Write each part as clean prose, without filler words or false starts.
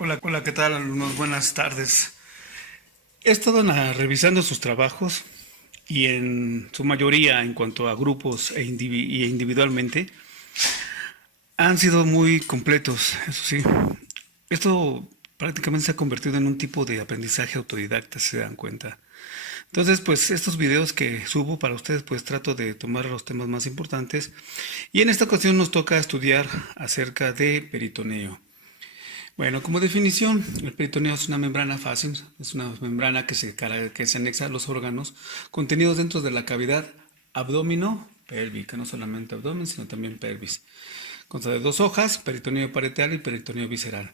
Hola, hola, ¿qué tal, alumnos? Buenas tardes. He estado revisando sus trabajos y en su mayoría, en cuanto a grupos y individualmente, han sido muy completos, eso sí. Esto prácticamente se ha convertido en un tipo de aprendizaje autodidacta, si se dan cuenta. Entonces, pues estos videos que subo para ustedes, pues trato de tomar los temas más importantes. Y en esta ocasión nos toca estudiar acerca de peritoneo. Bueno, como definición, el peritoneo es una membrana fácil, es una membrana que se anexa a los órganos contenidos dentro de la cavidad abdomino-pélvica, no solamente abdomen, sino también pelvis. Consta de dos hojas, peritoneo parietal y peritoneo visceral.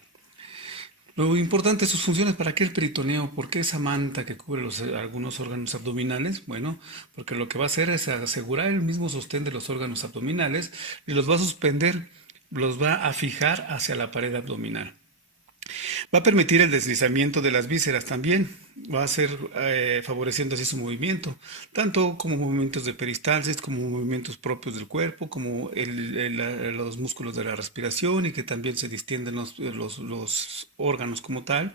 Lo importante es sus funciones. ¿Para qué el peritoneo? ¿Por qué esa manta que cubre algunos órganos abdominales? Bueno, porque lo que va a hacer es asegurar el mismo sostén de los órganos abdominales y los va a suspender, los va a fijar hacia la pared abdominal. Va a permitir el deslizamiento de las vísceras también, va a ser favoreciendo así su movimiento, tanto como movimientos de peristalsis, como movimientos propios del cuerpo, como los músculos de la respiración y que también se distienden los órganos como tal,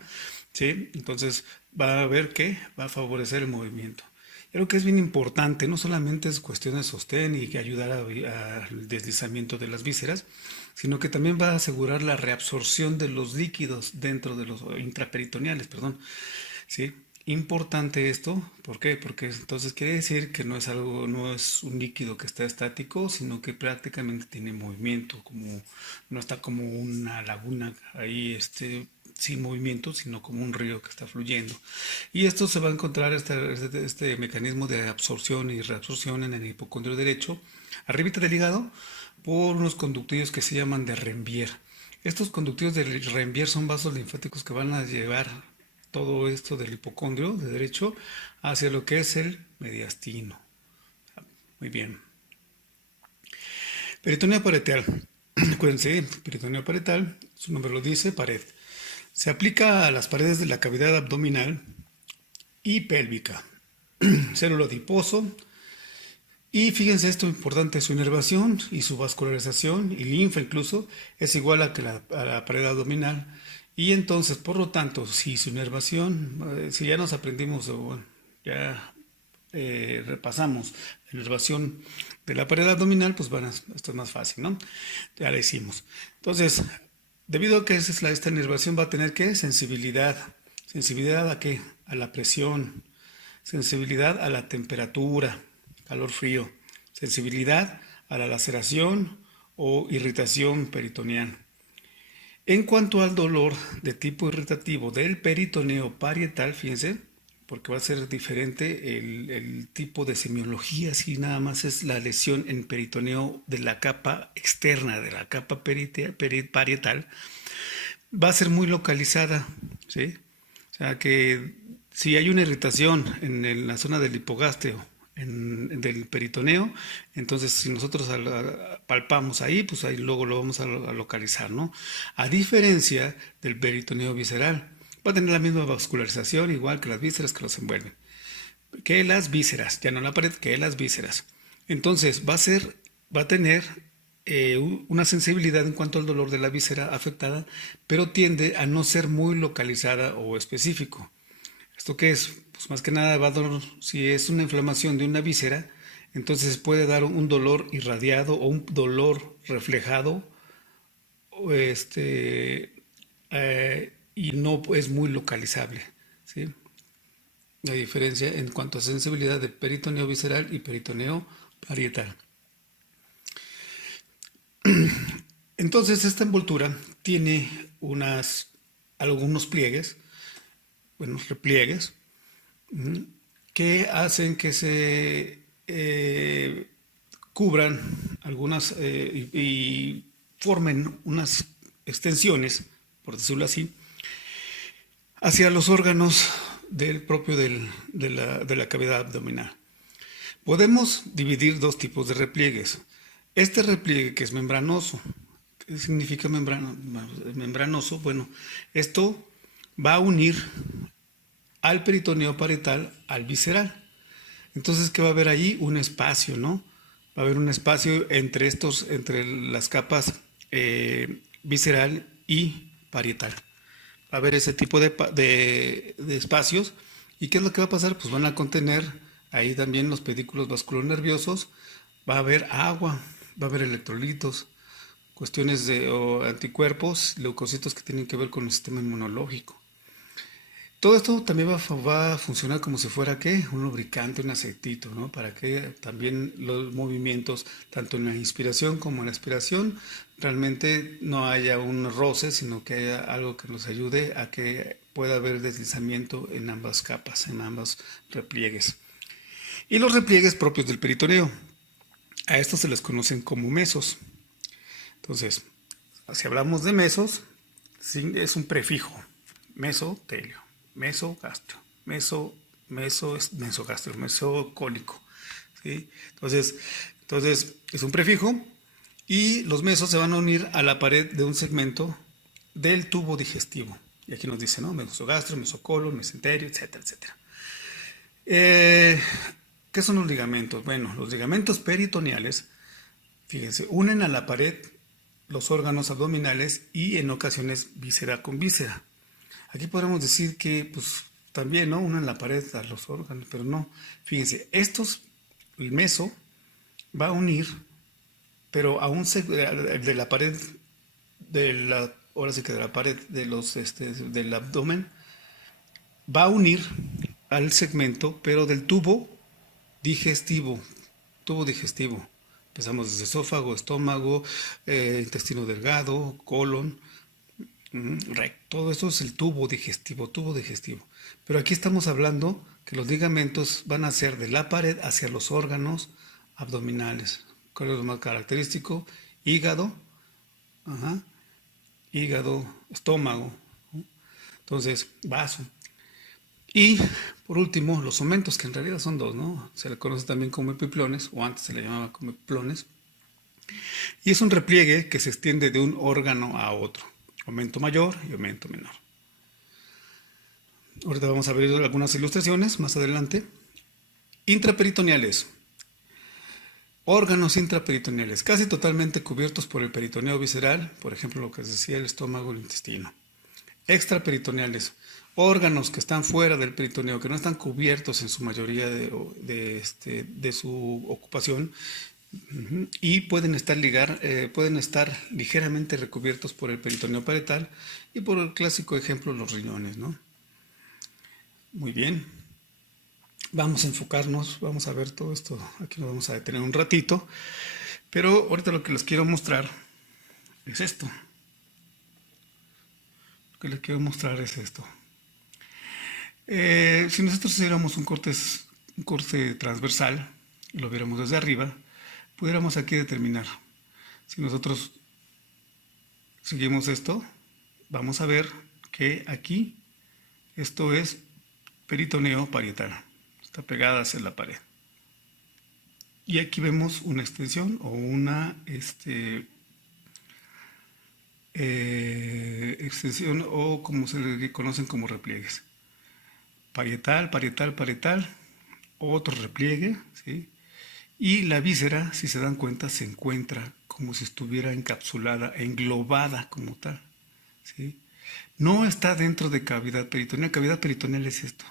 ¿sí? Entonces va a ver que va a favorecer el movimiento. Creo que es bien importante, no solamente es cuestión de sostén y que ayudar al deslizamiento de las vísceras, sino que también va a asegurar la reabsorción de los líquidos dentro de los intraperitoneales, perdón. ¿Sí? Importante esto, ¿por qué? Porque entonces quiere decir que no es algo, no es un líquido que está estático, sino que prácticamente tiene movimiento, como no está como una laguna ahí, sin movimiento, sino como un río que está fluyendo. Y esto se va a encontrar este mecanismo de absorción y reabsorción en el hipocondrio derecho, arribita del hígado, por unos conductillos que se llaman de Renvier. Estos conductillos de Renvier son vasos linfáticos que van a llevar todo esto del hipocondrio de derecho hacia lo que es el mediastino. Muy bien. Peritoneo parietal. Acuérdense, peritoneo parietal, su nombre lo dice, pared. Se aplica a las paredes de la cavidad abdominal y pélvica. Célula adiposo. Y fíjense esto importante, su inervación y su vascularización y linfa incluso es igual a la pared abdominal. Y entonces, por lo tanto, si su inervación, si ya nos aprendimos, o bueno, ya repasamos la inervación de la pared abdominal, pues bueno, esto es más fácil, ¿no? Ya lo hicimos. Entonces, debido a que esta inervación va a tener ¿qué? Sensibilidad. ¿Sensibilidad a qué? A la presión. Sensibilidad a la temperatura, calor-frío. Sensibilidad a la laceración o irritación peritoneal. En cuanto al dolor de tipo irritativo del peritoneo parietal, fíjense, porque va a ser diferente el tipo de semiología, si nada más es la lesión en peritoneo de la capa externa, de la capa parietal, va a ser muy localizada, ¿sí? O sea que si hay una irritación en la zona del hipogastrio, del peritoneo, entonces si nosotros palpamos ahí, pues ahí luego lo vamos a localizar, ¿no? A diferencia del peritoneo visceral, va a tener la misma vascularización, igual que las vísceras que los envuelven. Que las vísceras, ya no la pared, que las vísceras. Entonces va a tener una sensibilidad en cuanto al dolor de la víscera afectada, pero tiende a no ser muy localizada o específico. ¿Esto qué es? Pues más que nada va a dar, si es una inflamación de una víscera, entonces puede dar un dolor irradiado o un dolor reflejado, y no es muy localizable, ¿sí? La diferencia en cuanto a sensibilidad de peritoneo visceral y peritoneo parietal. Entonces esta envoltura tiene algunos pliegues, buenos repliegues, que hacen que se cubran algunas y formen unas extensiones, por decirlo así, hacia los órganos de la cavidad abdominal. Podemos dividir dos tipos de repliegues. Este repliegue que es membranoso, ¿qué significa membranoso? Bueno, esto va a unir al peritoneo parietal al visceral. Entonces, ¿qué va a haber allí? Un espacio, ¿no? Va a haber un espacio entre las capas visceral y parietal. Va a haber ese tipo de espacios. ¿Y qué es lo que va a pasar? Pues van a contener ahí también los pedículos vasculonerviosos, va a haber agua, va a haber electrolitos, cuestiones de o anticuerpos, leucocitos que tienen que ver con el sistema inmunológico. Todo esto también va a funcionar como si fuera, ¿qué? Un lubricante, un aceitito, ¿no? Para que también los movimientos, tanto en la inspiración como en la expiración, realmente no haya un roce, sino que haya algo que nos ayude a que pueda haber deslizamiento en ambas capas, en ambos repliegues. Y los repliegues propios del peritoneo, a estos se les conocen como mesos. Entonces, si hablamos de mesos, es un prefijo, mesotelio, mesogastro, mesogastro, mesocólico, ¿sí? Entonces, es un prefijo y los mesos se van a unir a la pared de un segmento del tubo digestivo. Y aquí nos dice, ¿no? Mesogastro, mesocolon, mesenterio, etcétera, etcétera. ¿Qué son los ligamentos? Bueno, los ligamentos peritoneales, fíjense, unen a la pared los órganos abdominales y en ocasiones víscera con víscera. Aquí podemos decir que pues también, ¿no? Unen la pared a los órganos, pero no. Fíjense, el meso va a unir, pero a un de la pared ahora sí que de la pared del abdomen va a unir al segmento, pero del digestivo, tubo digestivo. Empezamos desde esófago, estómago, intestino delgado, colon, recto. Todo eso es el tubo digestivo, tubo digestivo. Pero aquí estamos hablando que los ligamentos van a ser de la pared hacia los órganos abdominales. ¿Cuál es lo más característico? Hígado, hígado, estómago, ¿no? Entonces, vaso. Y por último, los omentos, que en realidad son dos, ¿no? Se le conoce también como epiplones, o antes se le llamaba como epiplones. Y es un repliegue que se extiende de un órgano a otro. Aumento mayor y aumento menor. Ahorita vamos a ver algunas ilustraciones más adelante. Intraperitoneales. Órganos intraperitoneales, casi totalmente cubiertos por el peritoneo visceral, por ejemplo, lo que les decía, el estómago, el intestino. Extraperitoneales. Órganos que están fuera del peritoneo, que no están cubiertos en su mayoría de su ocupación, y pueden estar ligeramente recubiertos por el peritoneo parietal y por el clásico ejemplo los riñones, ¿no? Muy bien. Vamos a enfocarnos, vamos a ver todo esto. Aquí nos vamos a detener un ratito, pero ahorita lo que les quiero mostrar es esto. Lo que les quiero mostrar es esto. Si nosotros hiciéramos un corte transversal y lo viéramos desde arriba, pudiéramos aquí determinar. Si nosotros seguimos esto, vamos a ver que aquí esto es peritoneo parietal, está pegada hacia la pared. Y aquí vemos una extensión o una extensión o como se le conocen como repliegues. Parietal, parietal, parietal, otro repliegue, ¿sí? Y la víscera, si se dan cuenta, se encuentra como si estuviera encapsulada, englobada como tal, ¿sí? No está dentro de cavidad peritoneal. Cavidad peritoneal es esto,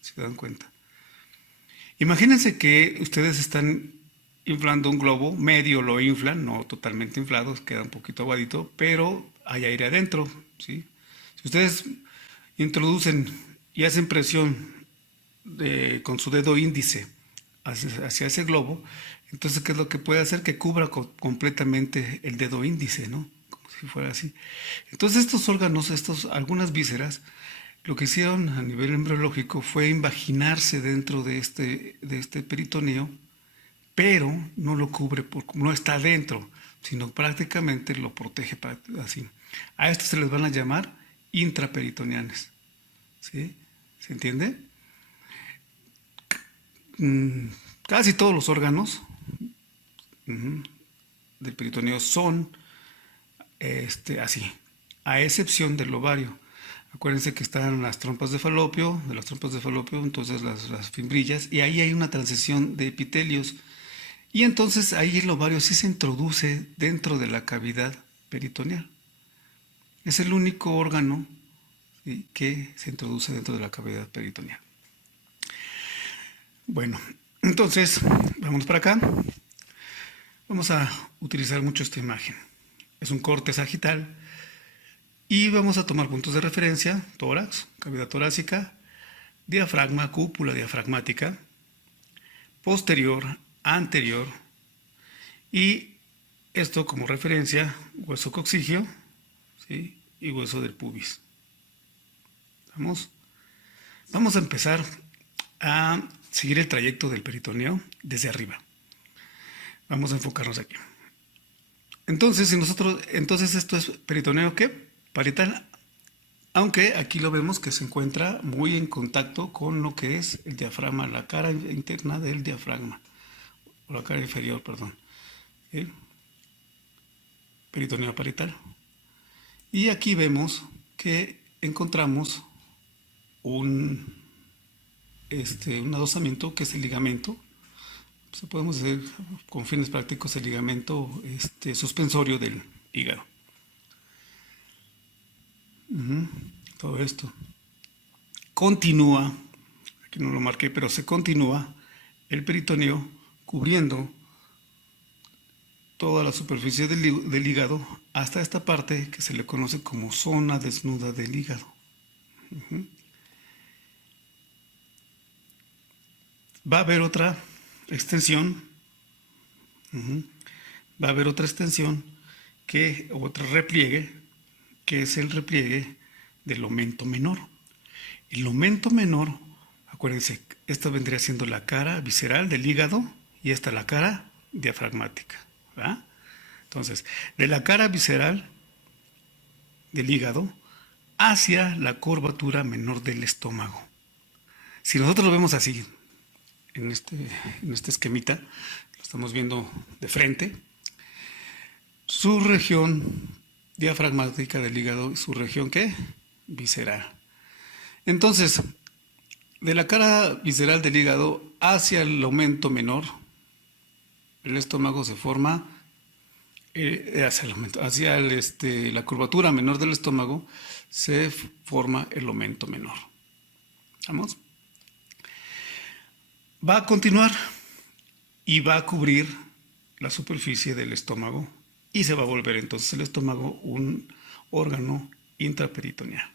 si se dan cuenta. Imagínense que ustedes están inflando un globo, medio lo inflan, no totalmente inflado, queda un poquito aguadito, pero hay aire adentro, ¿sí? Si ustedes introducen y hacen presión con su dedo índice hacia ese globo, entonces ¿qué es lo que puede hacer? Que cubra completamente el dedo índice, ¿no? Como si fuera así. Entonces estos órganos, algunas vísceras, lo que hicieron a nivel embriológico fue invaginarse dentro de este peritoneo, pero no lo cubre, no está dentro, sino prácticamente lo protege así. A estos se les van a llamar intraperitoneales, ¿sí? ¿Se entiende? Casi todos los órganos del peritoneo son así, a excepción del ovario. Acuérdense que están las trompas de falopio, entonces las fimbrillas, y ahí hay una transición de epitelios. Y entonces ahí el ovario sí se introduce dentro de la cavidad peritoneal. Es el único órgano ¿sí?, que se introduce dentro de la cavidad peritoneal. Bueno, entonces, vámonos para acá. Vamos a utilizar mucho esta imagen. Es un corte sagital y vamos a tomar puntos de referencia: tórax, cavidad torácica, diafragma, cúpula diafragmática, posterior, anterior, y esto como referencia, hueso coxígeo, ¿sí?, y hueso del pubis. Vamos a empezar a seguir el trayecto del peritoneo desde arriba. Vamos a enfocarnos aquí. Entonces, esto es peritoneo, ¿qué? Parietal, aunque aquí lo vemos que se encuentra muy en contacto con lo que es el diafragma, la cara interna del diafragma, o la cara inferior, perdón. ¿Sí? Peritoneo parietal. Y aquí vemos que encontramos un adosamiento que es el ligamento. Podemos decir con fines prácticos el ligamento suspensorio del hígado. Todo esto continúa, aquí no lo marqué, pero se continúa el peritoneo cubriendo toda la superficie del hígado hasta esta parte que se le conoce como zona desnuda del hígado. Va a haber otra extensión, otro repliegue, que es el repliegue del omento menor. El omento menor, acuérdense, esta vendría siendo la cara visceral del hígado y esta la cara diafragmática, ¿verdad? Entonces, de la cara visceral del hígado hacia la curvatura menor del estómago. Si nosotros lo vemos así, en este esquemita, lo estamos viendo de frente, su región diafragmática del hígado y su región, ¿qué? Visceral. Entonces, de la cara visceral del hígado hacia el aumento menor, el estómago se forma, hacia la curvatura menor del estómago se forma el aumento menor. ¿Vamos? Va a continuar y va a cubrir la superficie del estómago y se va a volver entonces el estómago un órgano intraperitoneal.